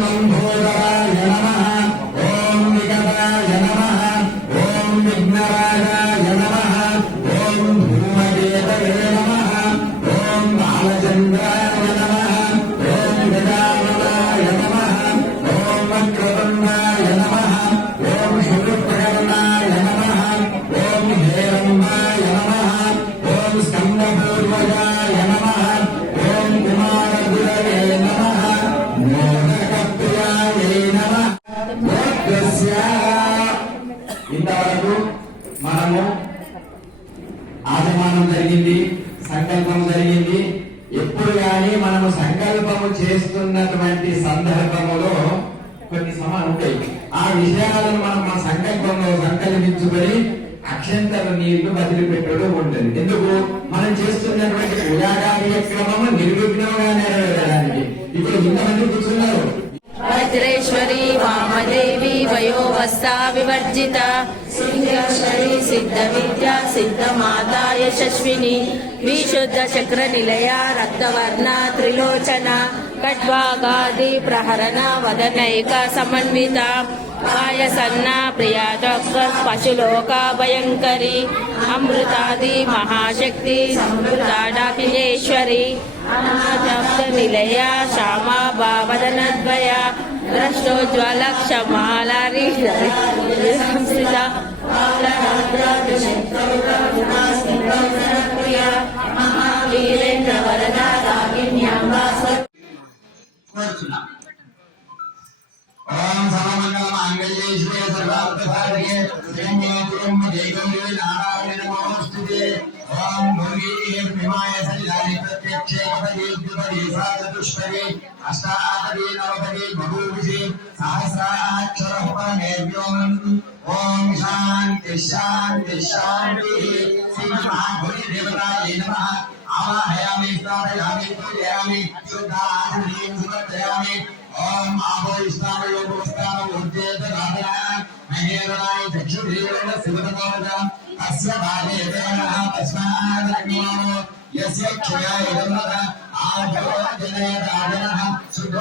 లంబోదరాయ నమః ఓం వికటాయ నమః ఓం విఘ్నరాజాయ నమః ఓం ధూమకేతవే నమః ఓం బాలచంద్రాయ నమః ఓం గజాననాయ నమః ఓం వక్రతుండాయ నమః ఓం శుభప్రకరణాయ నమః ఓం హేరంబాయ నమః ఓం స్కందపూర్వజాయ నమః ఓం కుమారగురవే నమః మోదకప్రియాయ నమః. ఇంతవరకు మనము ఆచమానం జరిగింది, సంకల్పం జరిగింది. ఎప్పుడు కానీ మనము సంకల్పము చేస్తున్నటువంటి సందర్భములో కొన్ని సమాలు ఉంటాయి. ఆ విషయాలను మనం మన సంకల్పంలో సంకల్పించుకొని అక్షంతల నీళ్లు వదిలిపెట్టడం ఉంటుంది. ఎందుకు? మనం చేస్తున్నటువంటి పూజా కార్యక్రమము నిర్విఘ్నంగా నెరవేరడానికి. ఇప్పుడు ఇంతమంది కూర్చున్నారు. వజ్రేశ్వరి వామదేవి వయోవస్థా వివర్జిత సింహేశ్వరి సిద్ధ విద్యా సిద్ధ మాతా యశస్విని విశుద్ధ చక్ర నిలయ రక్తవర్ణ త్రిలోచన ఖడ్వాగాది ప్రహరణ వదనైక సమన్విత కాయసన్న ప్రియా చక్ర పశులోక భయంకరి అమృతాది మహాశక్తి సమృత డాకినేశ్వరి అనాజప్త నిలయ శ్యామా భావదనద్వయ ద్రష్టోజ్వల క్షమాలారి సంస్థిత మహావీరేంద్ర వరదా రాగిణ్యాంబా ఓం సర్వమంగళ మాంగళ్యే శివే సర్వార్థ సాధకే శరణ్యే త్ర్యంబకే గౌరీ నారాయణ నమోస్తుతే. ఓం భూమిర్విమాయ సలిలాని ప్రత్యక్షే పదే ద్విపదే సాచతుష్పదే అష్టాపదే నవపదే బహూవిషే సహస్రాక్షర పరమేర్వ్యోమం. ఓం శాంతి శాంతి శాంతి. శ్రీ మహాభూరి దేవతాయే నమః. ఆవాహయామి స్థాపయామి పూజయామి శుద్ధాచమనీయం సమర్పయామి. ఓం ఆభో ఇష్టామయోగోస్తానం ఉద్యేత రాధన మహేరణాయ చక్షుధీరణ శివతమోద అస్య బాధేతేన తస్మాదగ్నో యస్య క్షయాయ ధర్మః ఆభో జనయ రాధనః శుద్ధ